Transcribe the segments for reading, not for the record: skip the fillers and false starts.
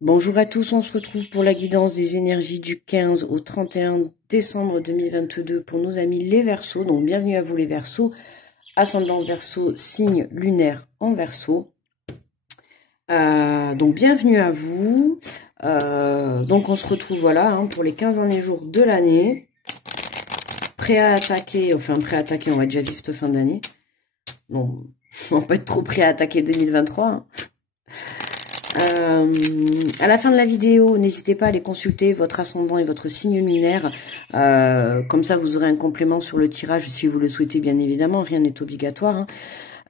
Bonjour à tous, on se retrouve pour la guidance des énergies du 15 au 31 décembre 2022 pour nos amis les Verseaux. Donc bienvenue à vous les Verseaux, ascendant Verseau, signe lunaire en Verseau. Donc bienvenue à vous. Donc on se retrouve voilà pour les 15 derniers jours de l'année. Prêt à attaquer, on va déjà vivre cette fin d'année. Bon, on va pas être trop prêt à attaquer 2023. À la fin de la vidéo, n'hésitez pas à aller consulter votre ascendant et votre signe lunaire. Comme ça, vous aurez un complément sur le tirage si vous le souhaitez, bien évidemment. Rien n'est obligatoire.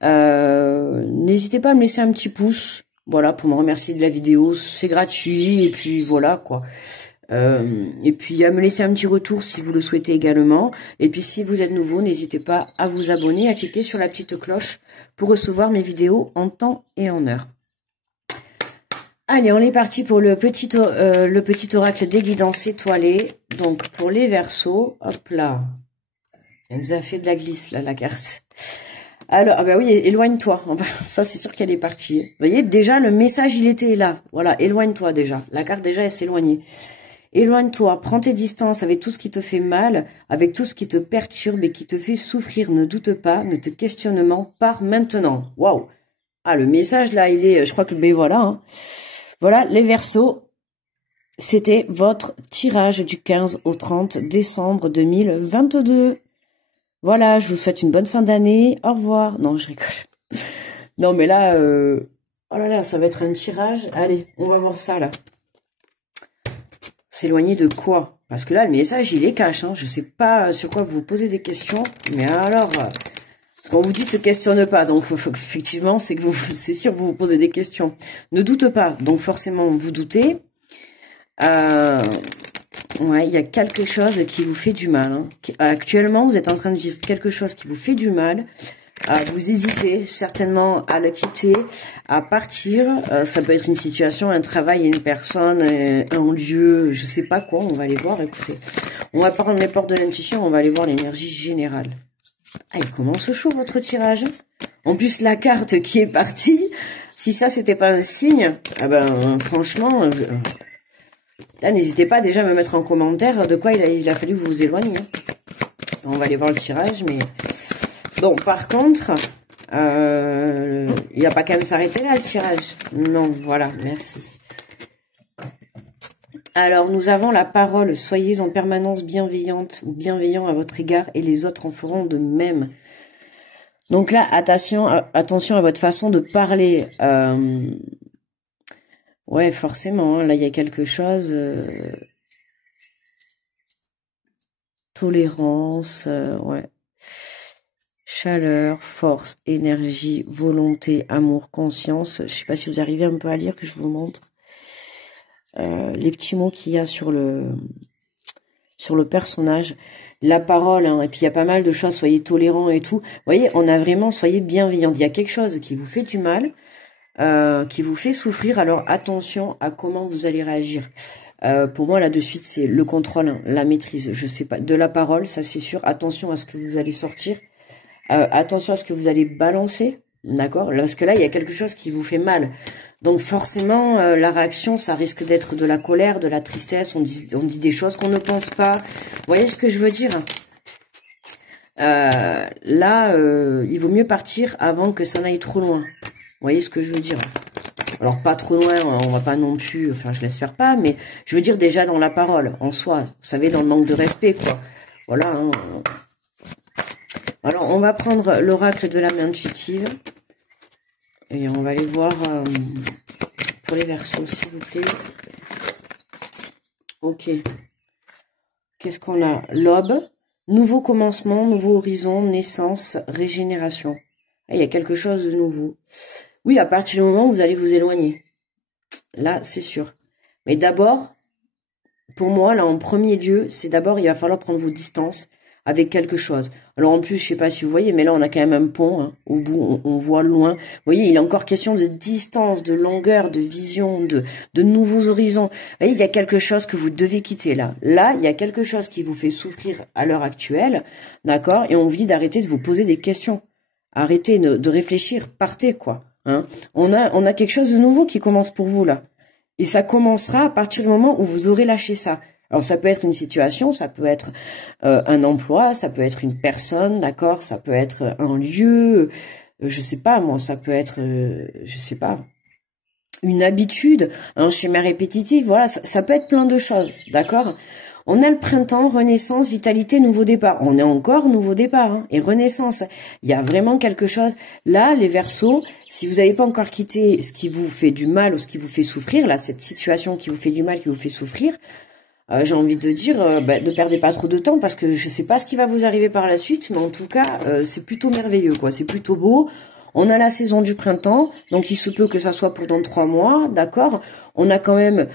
N'hésitez pas à me laisser un petit pouce. Voilà, pour me remercier de la vidéo. C'est gratuit. Et puis, voilà, quoi. Et puis, à me laisser un petit retour si vous le souhaitez également. Et puis, si vous êtes nouveau, n'hésitez pas à vous abonner, à cliquer sur la petite cloche pour recevoir mes vidéos en temps et en heure. Allez, on est parti pour le petit oracle des guidances étoilées. Donc, pour les Verseaux, hop là. Elle nous a fait de la glisse, là, la carte. Alors, ah bah oui, éloigne-toi. Ça, c'est sûr qu'elle est partie. Vous voyez, déjà, le message, il était là. Voilà, éloigne-toi déjà. La carte, déjà, elle s'éloignait. Éloigne-toi, prends tes distances avec tout ce qui te fait mal, avec tout ce qui te perturbe et qui te fait souffrir. Ne doute pas, ne te questionne pas, pars maintenant. Waouh. Ah, le message, là, il est, je crois que, ben voilà, Voilà, les Verseaux, c'était votre tirage du 15 au 30 décembre 2022. Voilà, je vous souhaite une bonne fin d'année. Au revoir. Non, je rigole. Non, mais là, oh là là, ça va être un tirage. Allez, on va voir ça, là. S'éloigner de quoi? Parce que là, le message, il est cash. Je sais pas sur quoi vous posez des questions. Mais alors... Parce qu'on vous dit ne questionne pas, donc effectivement, c'est que c'est sûr que vous vous posez des questions. Ne doute pas, donc forcément vous doutez. Ouais, il y a quelque chose qui vous fait du mal. Actuellement, vous êtes en train de vivre quelque chose qui vous fait du mal. Vous hésitez certainement à le quitter, à partir. Ça peut être une situation, un travail, une personne, un lieu, je sais pas quoi. On va aller voir. Écoutez, on va prendre les portes de l'intuition. On va aller voir l'énergie générale. Ah, il commence chaud votre tirage. En plus, la carte qui est partie, si ça c'était pas un signe, ah ben franchement, là n'hésitez pas déjà à me mettre en commentaire de quoi il a fallu vous vous éloigner. On va aller voir le tirage, mais bon, par contre, il n'y a pas qu'à me s'arrêter là le tirage. Non, voilà, merci. Alors, nous avons la parole. Soyez en permanence bienveillant à votre égard et les autres en feront de même. Donc là, attention à votre façon de parler. Ouais, forcément, là, il y a quelque chose. Tolérance, ouais. Chaleur, force, énergie, volonté, amour, conscience. Je sais pas si vous arrivez un peu à lire, que je vous montre. Les petits mots qu'il y a sur le personnage, la parole, et puis il y a pas mal de choses, soyez tolérants et tout. Vous voyez, on a vraiment, soyez bienveillants. Il y a quelque chose qui vous fait du mal, qui vous fait souffrir, alors attention à comment vous allez réagir. Pour moi, là, de suite, c'est le contrôle, la maîtrise, je sais pas, de la parole, ça c'est sûr. Attention à ce que vous allez sortir, attention à ce que vous allez balancer, d'accord? Parce que là, il y a quelque chose qui vous fait mal. Donc forcément, la réaction, ça risque d'être de la colère, de la tristesse, on dit des choses qu'on ne pense pas. Vous voyez ce que je veux dire? Là, il vaut mieux partir avant que ça n'aille trop loin. Vous voyez ce que je veux dire? Alors pas trop loin, on va pas non plus, enfin je l'espère pas, mais je veux dire déjà dans la parole, en soi, vous savez, dans le manque de respect, quoi. Voilà. Alors on va prendre l'oracle de l'âme intuitive. Et on va aller voir pour les Verseaux, s'il vous plaît. Ok. Qu'est-ce qu'on a? L'aube, nouveau commencement, nouveau horizon, naissance, régénération. Ah, il y a quelque chose de nouveau. Oui, à partir du moment où vous allez vous éloigner. Là, c'est sûr. Mais d'abord, pour moi, là, en premier lieu, c'est d'abord, il va falloir prendre vos distances avec quelque chose. Alors en plus, je sais pas si vous voyez, mais là on a quand même un pont, au bout on voit loin. Vous voyez, il est encore question de distance, de longueur, de vision, de nouveaux horizons. Vous voyez, il y a quelque chose que vous devez quitter là. Là, il y a quelque chose qui vous fait souffrir à l'heure actuelle, d'accord? Et on vous dit d'arrêter de vous poser des questions. Arrêtez de réfléchir, partez quoi. On a quelque chose de nouveau qui commence pour vous là. Et ça commencera à partir du moment où vous aurez lâché ça. Alors ça peut être une situation, ça peut être un emploi, ça peut être une personne, d'accord, ça peut être un lieu, je sais pas moi, ça peut être, je sais pas, une habitude, un schéma répétitif, voilà, ça peut être plein de choses, d'accord. On a le printemps, renaissance, vitalité, nouveau départ. On est encore nouveau départ hein, et renaissance. Il y a vraiment quelque chose. Là, les Verseaux, si vous n'avez pas encore quitté ce qui vous fait du mal ou ce qui vous fait souffrir, là, cette situation qui vous fait du mal, qui vous fait souffrir, j'ai envie de dire, ne perdez pas trop de temps parce que je sais pas ce qui va vous arriver par la suite, mais en tout cas, c'est plutôt merveilleux, quoi. C'est plutôt beau. On a la saison du printemps, donc il se peut que ça soit pour dans 3 mois, d'accord. On a quand même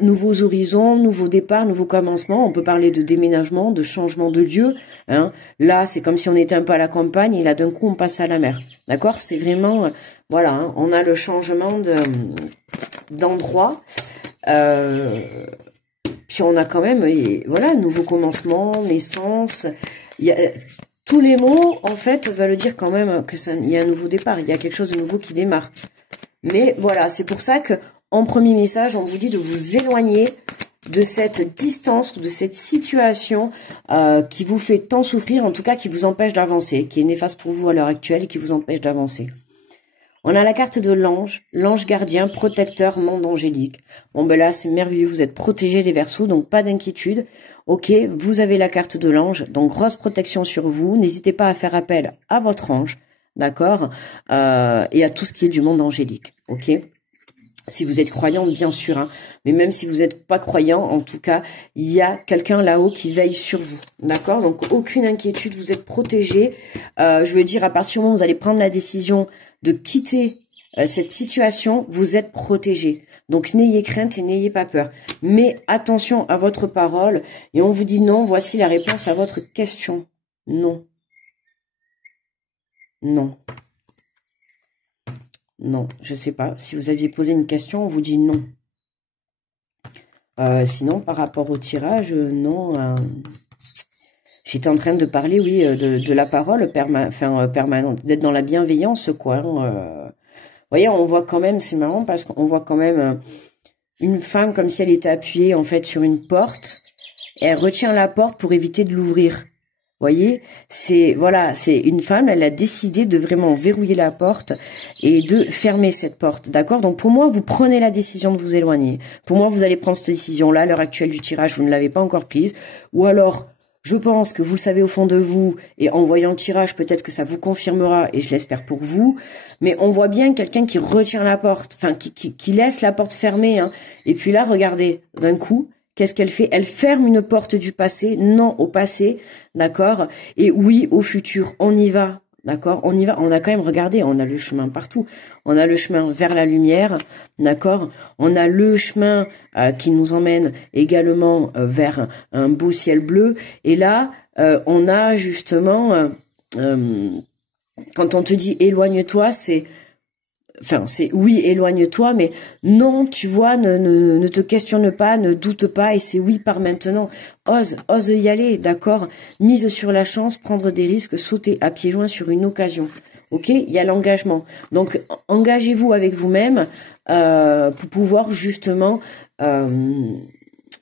nouveaux horizons, nouveaux départs, nouveaux commencements. On peut parler de déménagement, de changement de lieu. Hein. Là, c'est comme si on était un peu à la campagne et là, d'un coup, on passe à la mer, d'accord. C'est vraiment, voilà, hein, on a le changement d'endroit. Puis on a quand même, voilà, nouveau commencement, naissance. Il y a tous les mots, en fait, veulent dire quand même que il y a un nouveau départ. Il y a quelque chose de nouveau qui démarre. Mais voilà, c'est pour ça que en premier message, on vous dit de vous éloigner de cette distance, de cette situation qui vous fait tant souffrir, en tout cas qui vous empêche d'avancer, qui est néfaste pour vous à l'heure actuelle et qui vous empêche d'avancer. On a la carte de l'ange gardien, protecteur, monde angélique. Bon ben là c'est merveilleux, vous êtes protégés les Verseaux, donc pas d'inquiétude. Ok, vous avez la carte de l'ange, donc grosse protection sur vous. N'hésitez pas à faire appel à votre ange, d'accord, et à tout ce qui est du monde angélique, ok. Si vous êtes croyant, bien sûr, hein, mais même si vous n'êtes pas croyant, en tout cas, il y a quelqu'un là-haut qui veille sur vous, d'accord. Donc aucune inquiétude, vous êtes protégés. Je veux dire, à partir du moment où vous allez prendre la décision de quitter cette situation, vous êtes protégés. Donc n'ayez crainte et n'ayez pas peur. Mais attention à votre parole. Et on vous dit non, voici la réponse à votre question. Non. Non. Non, je sais pas. Si vous aviez posé une question, on vous dit non. Sinon, par rapport au tirage, non. J'étais en train de parler, oui, de la parole permanente, d'être dans la bienveillance, quoi. Vous voyez, on voit quand même, c'est marrant parce qu'on voit quand même une femme comme si elle était appuyée en fait sur une porte. Et elle retient la porte pour éviter de l'ouvrir. Voyez, c'est voilà, c'est une femme, elle a décidé de vraiment verrouiller la porte et de fermer cette porte, d'accord. Donc pour moi, vous prenez la décision de vous éloigner. Pour moi, vous allez prendre cette décision-là. À l'heure actuelle du tirage, vous ne l'avez pas encore prise, ou alors, je pense que vous le savez au fond de vous et en voyant le tirage, peut-être que ça vous confirmera et je l'espère pour vous. Mais on voit bien quelqu'un qui retient la porte, enfin qui laisse la porte fermée. Hein. Et puis là, regardez, d'un coup. Qu'est-ce qu'elle fait? Elle ferme une porte du passé, non au passé, d'accord? Et oui au futur, on y va, d'accord? On y va, on a quand même, regardé, on a le chemin partout. On a le chemin vers la lumière, d'accord? On a le chemin qui nous emmène également vers un beau ciel bleu. Et là, on a justement, quand on te dit éloigne-toi, c'est oui, éloigne-toi, mais non, tu vois, ne te questionne pas, ne doute pas, et c'est oui par maintenant. Ose y aller, d'accord? Mise sur la chance, prendre des risques, sauter à pieds joints sur une occasion. Ok? Il y a l'engagement. Donc, engagez-vous avec vous-même pour pouvoir justement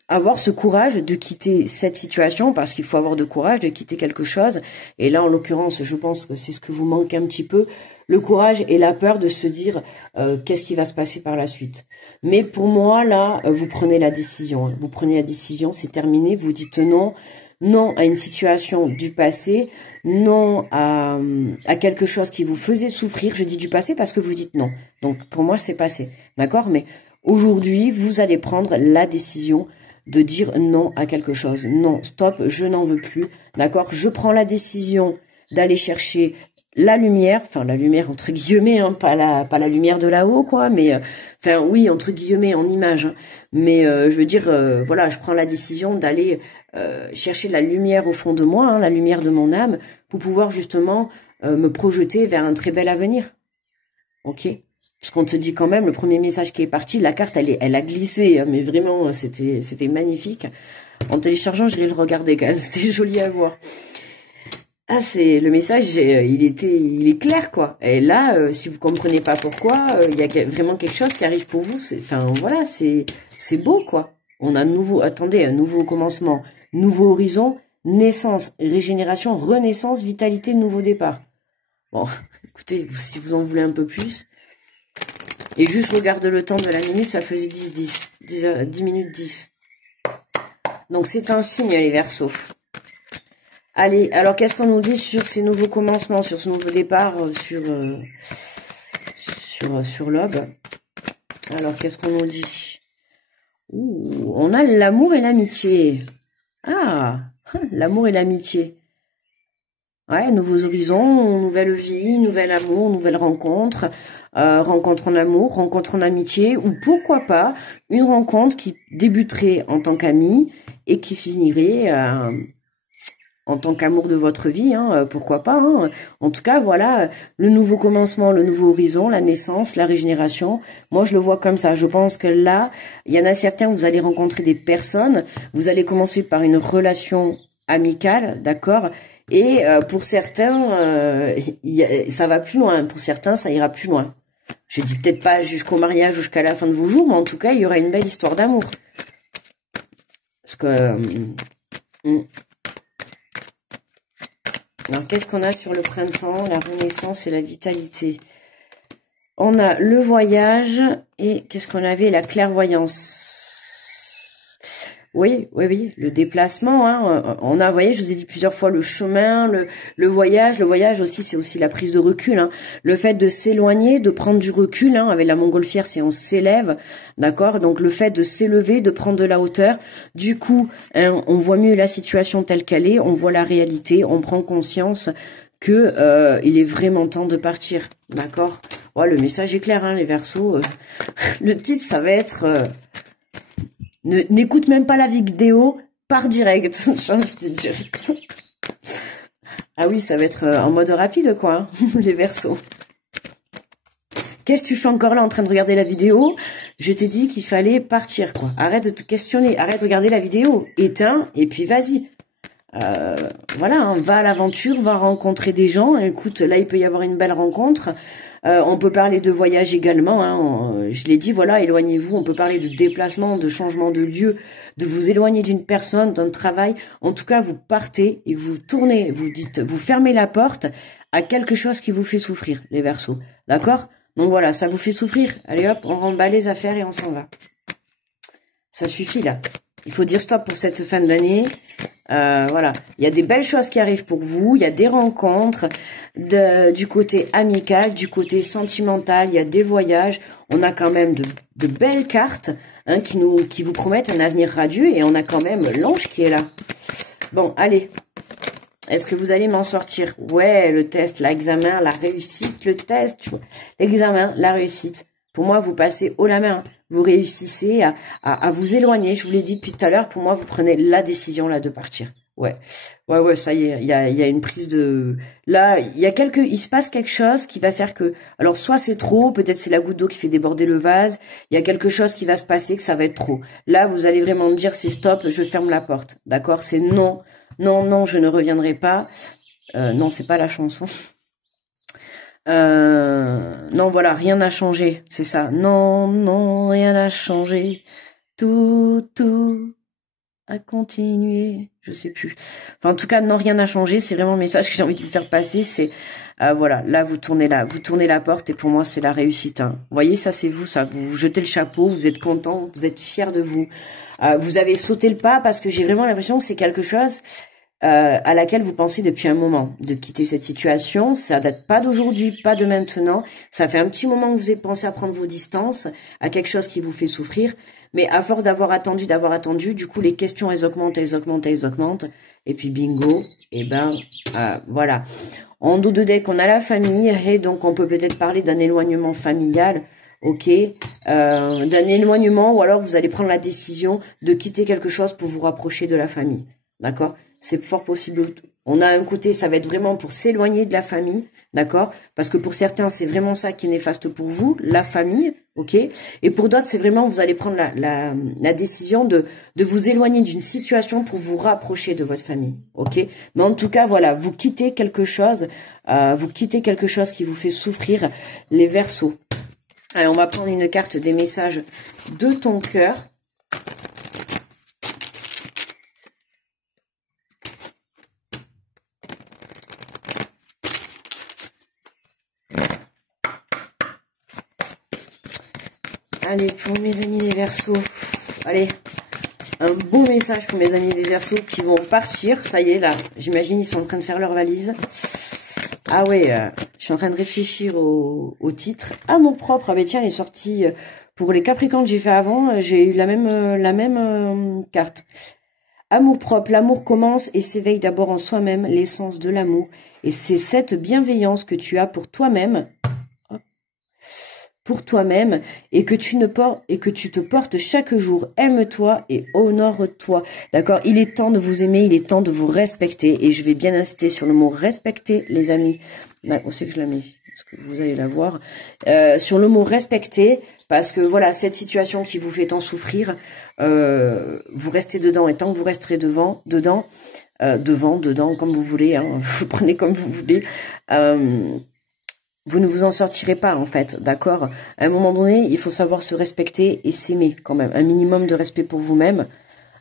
avoir ce courage de quitter cette situation, parce qu'il faut avoir de courage de quitter quelque chose. Et là, en l'occurrence, je pense que c'est ce que vous manquez un petit peu. Le courage et la peur de se dire qu'est-ce qui va se passer par la suite. Mais pour moi, là, vous prenez la décision. Vous prenez la décision, c'est terminé. Vous dites non. Non à une situation du passé. Non à quelque chose qui vous faisait souffrir. Je dis du passé parce que vous dites non. Donc, pour moi, c'est passé. D'accord? Mais aujourd'hui, vous allez prendre la décision de dire non à quelque chose. Non, stop, je n'en veux plus. D'accord? Je prends la décision d'aller chercher la lumière entre guillemets, hein, pas la lumière de là-haut, quoi, mais enfin oui, entre guillemets en image, hein, mais je veux dire, voilà, je prends la décision d'aller chercher la lumière au fond de moi, hein, la lumière de mon âme, pour pouvoir justement me projeter vers un très bel avenir, ok. Parce qu'on te dit quand même, le premier message qui est parti, la carte, elle a glissé, hein, mais vraiment, c'était magnifique. En téléchargeant, j'irai le regarder quand même, c'était joli à voir. Ah, c'est le message, il est clair quoi. Et là, si vous comprenez pas pourquoi, il y a vraiment quelque chose qui arrive pour vous. Enfin voilà, c'est beau quoi. On a attendez, un nouveau commencement, nouveau horizon, naissance, régénération, renaissance, vitalité, nouveau départ. Bon, écoutez, si vous en voulez un peu plus, et juste regarde le temps de la minute, ça faisait 10 minutes 10. Donc c'est un signe les Verseaux. Allez, alors qu'est-ce qu'on nous dit sur ces nouveaux commencements, sur ce nouveau départ, sur l'aube? Alors qu'est-ce qu'on nous dit? Ouh, on a l'amour et l'amitié. Ah, l'amour et l'amitié. Ouais, nouveaux horizons, nouvelle vie, nouvel amour, nouvelle rencontre, rencontre en amour, rencontre en amitié, ou pourquoi pas une rencontre qui débuterait en tant qu'ami et qui finirait en tant qu'amour de votre vie, hein, pourquoi pas. Hein. En tout cas, voilà, le nouveau commencement, le nouveau horizon, la naissance, la régénération. Moi, je le vois comme ça. Je pense que là, il y en a certains, vous allez rencontrer des personnes, vous allez commencer par une relation amicale, d'accord. Et pour certains, ça va plus loin. Pour certains, ça ira plus loin. Je dis peut-être pas jusqu'au mariage, jusqu'à la fin de vos jours, mais en tout cas, il y aura une belle histoire d'amour. Parce que... Alors, qu'est-ce qu'on a sur le printemps, la renaissance et la vitalité? On a le voyage et qu'est-ce qu'on avait? La clairvoyance. Oui, le déplacement. Hein. On a, vous voyez, je vous ai dit plusieurs fois, le chemin, le voyage. Le voyage aussi, c'est aussi la prise de recul. Hein. Le fait de s'éloigner, de prendre du recul. Hein. Avec la montgolfière, c'est on s'élève, d'accord. Donc le fait de s'élever, de prendre de la hauteur. Du coup, hein, on voit mieux la situation telle qu'elle est. On voit la réalité. On prend conscience que il est vraiment temps de partir, d'accord. Ouais, le message est clair, hein, les Verseaux. Le titre, ça va être n'écoute même pas la vidéo, pars direct, j'ai envie de dire. Ah oui, ça va être en mode rapide, quoi, hein, les Verseaux. Qu'est-ce que tu fais encore là en train de regarder la vidéo? Je t'ai dit qu'il fallait partir, quoi. Arrête de te questionner, arrête de regarder la vidéo. Éteins, et puis vas-y. Voilà, hein, va à l'aventure, va rencontrer des gens. Écoute, là, il peut y avoir une belle rencontre. On peut parler de voyage également, hein, je l'ai dit, voilà, éloignez-vous, on peut parler de déplacement, de changement de lieu, de vous éloigner d'une personne, d'un travail. En tout cas, vous partez et vous tournez, vous fermez la porte à quelque chose qui vous fait souffrir, les Verseaux, d'accord? Donc voilà, ça vous fait souffrir, allez hop, on remballe les affaires et on s'en va. Ça suffit là, il faut dire stop pour cette fin d'année. Voilà, il y a des belles choses qui arrivent pour vous, il y a des rencontres du côté amical, du côté sentimental, il y a des voyages, on a quand même de belles cartes hein, qui vous promettent un avenir radieux et on a quand même l'ange qui est là. Bon, allez, est-ce que vous allez m'en sortir? Ouais, le test, l'examen, la réussite, le test, l'examen, la réussite. Pour moi, vous passez haut la main. Vous réussissez à vous éloigner. Je vous l'ai dit depuis tout à l'heure, pour moi, vous prenez la décision là de partir. Ouais, ça y est, il y a une prise de... Là, il se passe quelque chose qui va faire que... Alors, soit c'est trop, peut-être c'est la goutte d'eau qui fait déborder le vase. Il y a quelque chose qui va se passer, que ça va être trop. Là, vous allez vraiment me dire, c'est stop, je ferme la porte. D'accord? C'est non, je ne reviendrai pas. Non, c'est pas la chanson. Non, voilà, rien n'a changé, c'est ça. Non, rien n'a changé. Tout a continué. Je sais plus. Enfin, en tout cas, non, rien n'a changé. C'est vraiment le message que j'ai envie de vous faire passer. C'est, voilà, là, vous tournez la porte et pour moi, c'est la réussite. Hein. Vous voyez, ça, c'est vous, ça. Vous jetez le chapeau, vous êtes content, vous êtes fier de vous. Vous avez sauté le pas parce que j'ai vraiment l'impression que c'est quelque chose à laquelle vous pensez depuis un moment, de quitter cette situation. Ça date pas d'aujourd'hui, pas de maintenant. Ça fait un petit moment que vous avez pensé à prendre vos distances, à quelque chose qui vous fait souffrir. Mais à force d'avoir attendu, du coup, les questions, elles augmentent. Et puis bingo, et ben, voilà. En dos de deck, on a la famille, et donc on peut peut-être parler d'un éloignement familial. Ok, d'un éloignement, ou alors vous allez prendre la décision de quitter quelque chose pour vous rapprocher de la famille. D'accord? C'est fort possible. On a un côté, ça va être vraiment pour s'éloigner de la famille, d'accord? Parce que pour certains, c'est vraiment ça qui est néfaste pour vous, la famille, Ok? Et pour d'autres, c'est vraiment, vous allez prendre la décision de vous éloigner d'une situation pour vous rapprocher de votre famille. Ok? Mais en tout cas, voilà, vous quittez quelque chose qui vous fait souffrir, les Verseaux. Alors, on va prendre une carte des messages de ton cœur. Allez, pour mes amis les Verseaux, allez, un bon message pour mes amis les Verseaux qui vont partir. Ça y est, là, j'imagine ils sont en train de faire leur valise. Ah ouais, je suis en train de réfléchir au titre. Amour propre, ah ben tiens, il est sorti pour les Capricornes que j'ai fait avant, j'ai eu la même carte. Amour propre, l'amour commence et s'éveille d'abord en soi-même, l'essence de l'amour. Et c'est cette bienveillance que tu as pour toi-même, et que tu te portes chaque jour. Aime-toi et honore-toi. D'accord? Il est temps de vous aimer, il est temps de vous respecter. Et je vais bien insister sur le mot respecter, les amis. Là, on sait que je la mets, parce que vous allez la voir. Sur le mot respecter, parce que voilà, cette situation qui vous fait tant souffrir, vous restez dedans. Et tant que vous resterez dedans, comme vous voulez, hein, vous prenez comme vous voulez, vous ne vous en sortirez pas, en fait, d'accord? À un moment donné, il faut savoir se respecter et s'aimer, quand même. Un minimum de respect pour vous-même.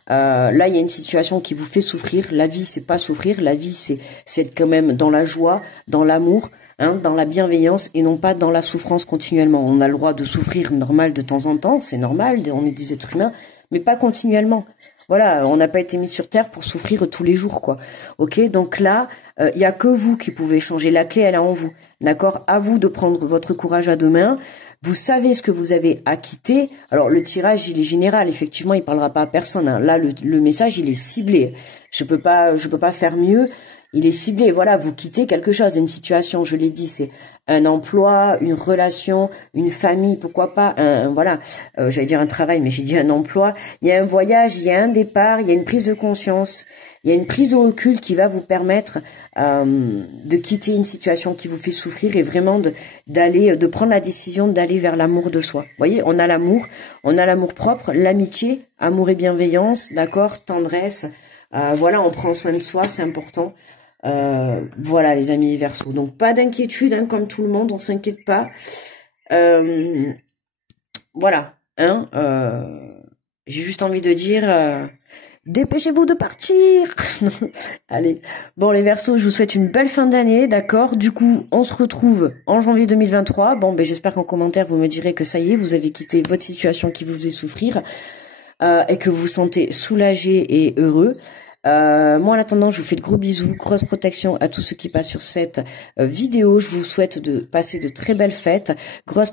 Là, il y a une situation qui vous fait souffrir. La vie, c'est pas souffrir. La vie, c'est être quand même dans la joie, dans l'amour, hein, dans la bienveillance, et non pas dans la souffrance continuellement. On a le droit de souffrir normal de temps en temps, c'est normal, on est des êtres humains, mais pas continuellement. Voilà, on n'a pas été mis sur terre pour souffrir tous les jours, quoi. Ok, donc là, il y a que vous qui pouvez changer. La clé, elle est en vous. D'accord? À vous de prendre votre courage à deux mains. Vous savez ce que vous avez à quitter. Alors, le tirage, il est général. Effectivement, il parlera pas à personne, hein. Là, le message, il est ciblé. Je peux pas faire mieux. Il est ciblé. Voilà, vous quittez quelque chose, une situation, je l'ai dit, c'est un emploi, une relation, une famille, pourquoi pas, voilà, j'allais dire un travail, mais j'ai dit un emploi. Il y a un voyage, il y a un départ, il y a une prise de conscience, il y a une prise de recul qui va vous permettre de quitter une situation qui vous fait souffrir et vraiment de prendre la décision d'aller vers l'amour de soi. Vous voyez, on a l'amour propre, l'amitié, amour et bienveillance, d'accord, tendresse. Voilà, on prend soin de soi, c'est important. Voilà les amis Verseaux. Donc pas d'inquiétude, hein, comme tout le monde, on s'inquiète pas. Voilà, hein. J'ai juste envie de dire, dépêchez-vous de partir. Allez, bon les Verseaux, je vous souhaite une belle fin d'année, d'accord. Du coup, on se retrouve en janvier 2023. Bon, ben j'espère qu'en commentaire vous me direz que ça y est, vous avez quitté votre situation qui vous faisait souffrir et que vous vous sentez soulagé et heureux. Moi en attendant, je vous fais de gros bisous, grosse protection à tous ceux qui passent sur cette vidéo. Je vous souhaite de passer de très belles fêtes, grosse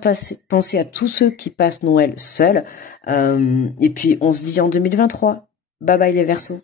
pensée à tous ceux qui passent Noël seuls, et puis on se dit en 2023. Bye bye les Verseaux.